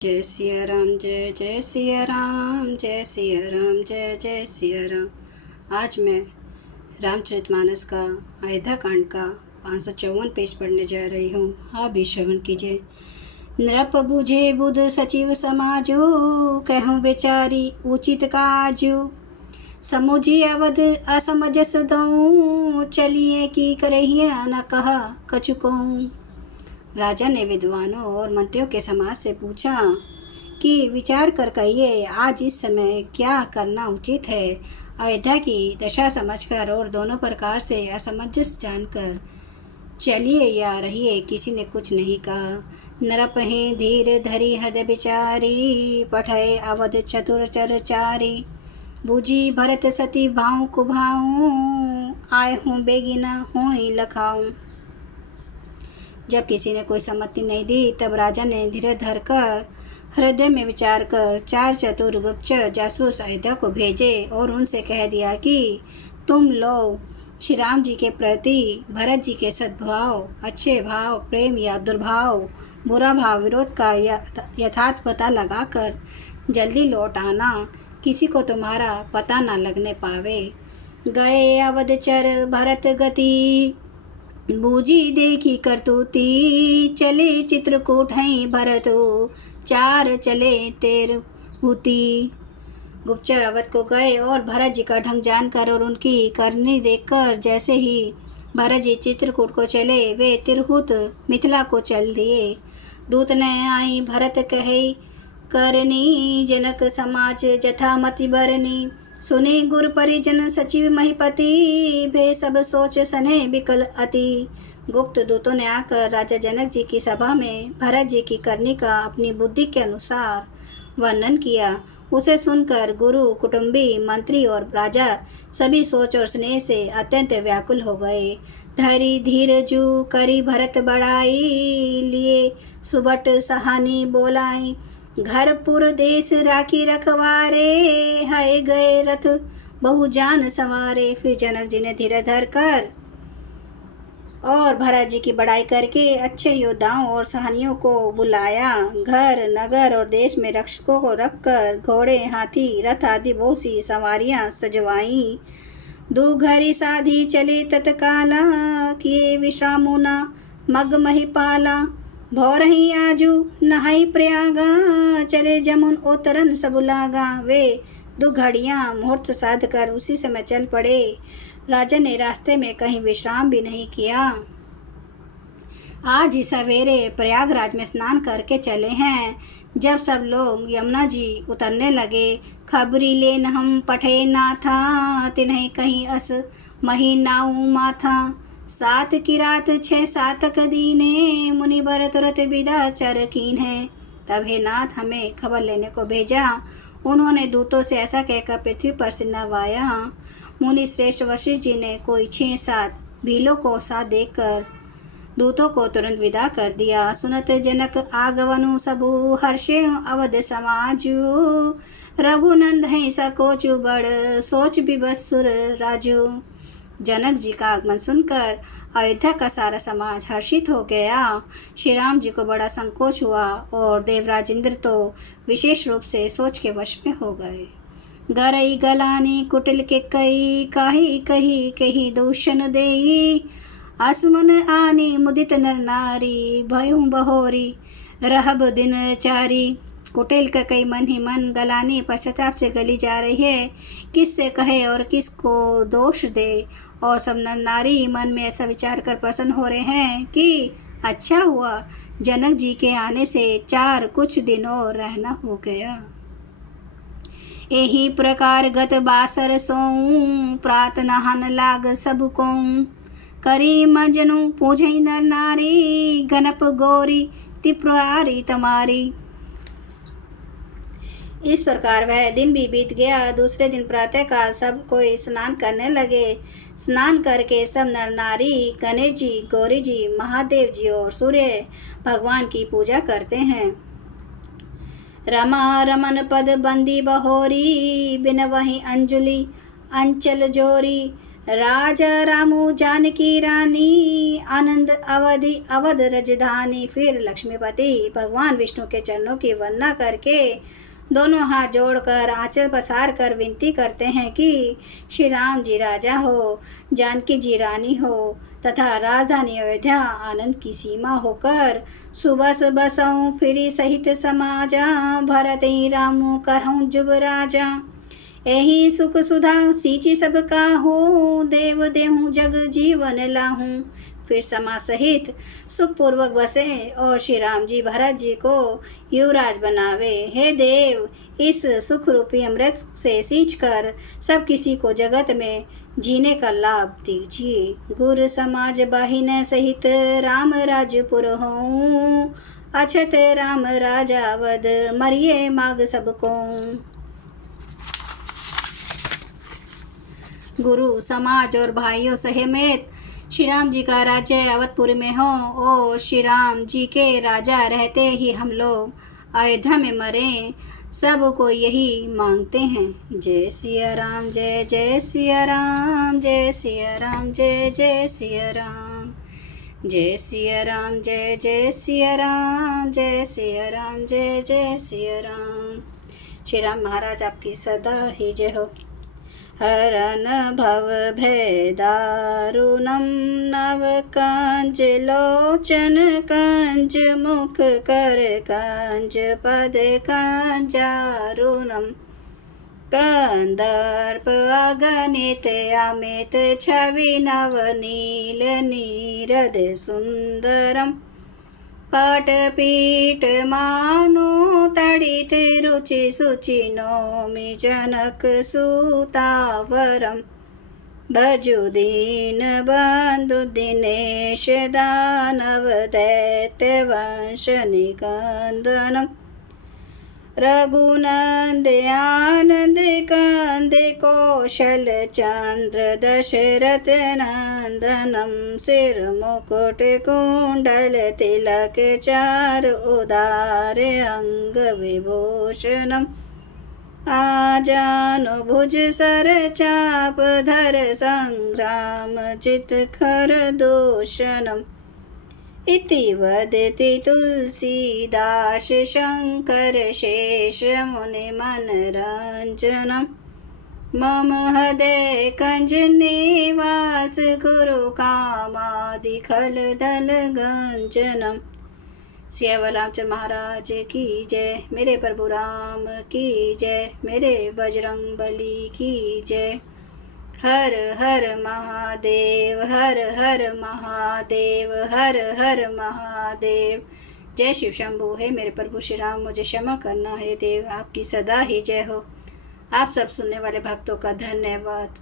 जय सिया राम, जय जय सिया राम, जय सिया राम, जय जय सिया राम। आज मैं रामचरितमानस का अयोध्या कांड का 554 पेज पढ़ने जा रही हूँ। आप भी श्रवण कीजिए। नृप बुझे बुध सचिव समाजो, कहूँ बेचारी उचित काजो। समुझी अवध असमझस दऊँ, चलिए की करहिए न कहा कछु कहूँ। राजा ने विद्वानों और मंत्रियों के समाज से पूछा कि विचार कर कहिए, आज इस समय क्या करना उचित है। अयोध्या की दशा समझकर और दोनों प्रकार से असमंजस जानकर चलिए या रहिए, किसी ने कुछ नहीं कहा। नरपहे धीर धरी हृदय बिचारी, पठय अवध चतुर चरचारी। बूझी भरत सती भाव कुभाऊं, आए हूँ बेगिना होई लखाऊं। जब किसी ने कोई सम्मति नहीं दी, तब राजा ने धीरे धरकर हृदय में विचार कर 4 चतुर गुप्तचर जासूस अयोध्या को भेजे और उनसे कह दिया कि तुम लोग श्री राम जी के प्रति भरत जी के सद्भाव, अच्छे भाव, प्रेम या दुर्भाव, बुरा भाव, विरोध का यथार्थ पता लगाकर जल्दी लौट आना, किसी को तुम्हारा पता न लगने पावे। गए अवधचर भरत गति, बूझी देखी करतूती। चले चित्रकूट हैं भरतो, 4 चले तेरहूती। गुप्तचर अवध को गए और भरत जी का ढंग जानकर और उनकी करनी देखकर जैसे ही भरत जी चित्रकूट को चले, वे तिरहुत मिथिला को चल दिए। दूत ने आई भरत कहे करनी, जनक समाज जथा मति बरनी। सुने गुर परिजन सचिव महिपति, भे सब सोच सने विकल अति। गुप्त दूतों ने आकर राजा जनक जी की सभा में भरत जी की करनी का अपनी बुद्धि के अनुसार वर्णन किया। उसे सुनकर गुरु, कुटुंबी, मंत्री और राजा सभी सोच और स्नेह से अत्यंत व्याकुल हो गए। धरी धीर जू करी भरत बढ़ाई, लिए सुबट सहानी बोलाई। घर पुर देश राखी रखवारे, है गए रथ बहु जान सवारे। फिर जनक जी ने धीरे धर कर और भरत जी की बड़ाई करके अच्छे योद्धाओं और सहानियों को बुलाया। घर, नगर और देश में रक्षकों को रखकर घोड़े, हाथी, रथ आदि बहुत सी सवारियां सजवाई। दो घड़ी साधी चले तत्काला, किए विश्रामुना मग महिपाला। भौरही आजू नहाई प्रयागा, चले जमुन उतरन सब लागा। वे 2 घड़ियाँ मुहूर्त साध कर उसी समय चल पड़े। राजा ने रास्ते में कहीं विश्राम भी नहीं किया। आज ही सवेरे प्रयागराज में स्नान करके चले हैं। जब सब लोग यमुना जी उतरने लगे, खबरी लेन हम पठे ना था, तिन्हें कहीं अस मही नाऊ माथा। 7 की रात 6 सातक दीने, मुनि बर तुरत विदा चर कीन है। तब हे नाथ हमें खबर लेने को भेजा। उन्होंने दूतों से ऐसा कहकर पृथ्वी पर से नवाया। मुनि श्रेष्ठ वशिष्ठ जी ने कोई 6-7 भीलों को साथ देकर दूतों को तुरंत विदा कर दिया। सुनत जनक आगवनु सबु, हर्षे अवध समाजु। रघुनंद है सकोचु बड़, सोच विवसुर राजू। जनक जी का आगमन सुनकर अयोध्या का सारा समाज हर्षित हो गया। श्री राम जी को बड़ा संकोच हुआ और देवराज इंद्र तो विशेष रूप से सोच के वश में हो गए। गरई गलानी कुटिल के कई, काही कही कही दूषण देई। आसमन आनी मुदित नर नारी, भयु बहोरी रहब दिन चारी। कुटिल का कई मन ही मन, गलानी पश्चाताप से गली जा रही है। किससे कहे और किसको दोष दे। और सब नर नारी मन में ऐसा विचार कर प्रसन्न हो रहे हैं कि अच्छा हुआ जनक जी के आने से 4 कुछ दिनों रहना हो गया। यही प्रकार गत बासर सोऊं, प्रात नहान लाग सब कोऊं। करी मजनू पूछई नर नारी, गणप गौरी त्रिपुरारी तमारी। इस प्रकार वह दिन भी बीत गया। दूसरे दिन प्रातः काल सब कोई स्नान करने लगे। स्नान करके सब नर नारी गणेश जी, गौरी जी, महादेव जी और सूर्य भगवान की पूजा करते हैं। रमा रमन पद बंदी बहोरी, बिन वही अंजुलि अंचल जोरी। राजा रामू जानकी रानी, आनंद अवधि अवध रजधानी। फिर लक्ष्मीपति भगवान विष्णु के चरणों की वंदना करके दोनों हाथ जोड़कर आंचल पसार कर विनती करते हैं कि श्री राम जी राजा हो, जानकी जी रानी हो तथा राजधानी अयोध्या आनंद की सीमा होकर। सुबह सुबह सऊं फिरी सहित समाजा, भरत ही रामू करहूँ जुब राजा। यही सुख सुधा सींची सबका हो, देव देहूँ जग जीवन लाहूँ। फिर समा सहित सुखपूर्वक बसे और श्री राम जी भरत जी को युवराज बनावे। हे देव, इस सुख रूपी अमृत से सींचकर सब किसी को जगत में जीने का लाभ दीजिए। गुर समाज बाहिन सहित राम राजपुर होऊं, अछत राम राजा वद मरिए माग सबको। गुरु समाज और भाइयों सहित श्री राम जी का राज्य अवधपुर में हो और श्री राम जी के राजा रहते ही हम लोग अयोध्या में मरें, सब को यही मांगते हैं। जय सिया राम, जय जय सिया राम, जय सिया राम, जय जय सिया राम, जय सिया राम, जय जय सिया राम, जय सिया राम, जय जय सिया राम। श्री राम महाराज आपकी सदा ही जय हो। हरन भव भय दारुणम, नव कंज लोचन कंज, मुख कर कंज पद कंजारुणम। कंदर्प अगणित अमित छवि, नव नील नीरद सुंदरम। पटपीठ मानो तड़ित रुचि सुचि, नौमि जनक सुतावरम। भजु दीन बंधु दिनेश, दानव दैत्य वंश निकंदनम। रघुनंद आनंद कंद, कौशल चंद्र दशरथ नंदनम। सिर मुकुट कुंडल तिलक, चार उदार अंग विभूषणम। आजानु भुज सर चाप धर, संग्राम चित खर दूषणम। इति वदति तुलसीदास, शंकर शेष मुनि मनरंजनम। मम हृदय कंज निवास, गुरु कामादि खल दल गंजनम। सियावर रामचंद्र महाराज की जय, मेरे प्रभु राम की जय, मेरे बजरंग बली की जय। हर हर महादेव, हर हर महादेव, हर हर महादेव। जय शिव शंभू। है मेरे प्रभु श्री राम, मुझे क्षमा करना है देव, आपकी सदा ही जय हो। आप सब सुनने वाले भक्तों का धन्यवाद।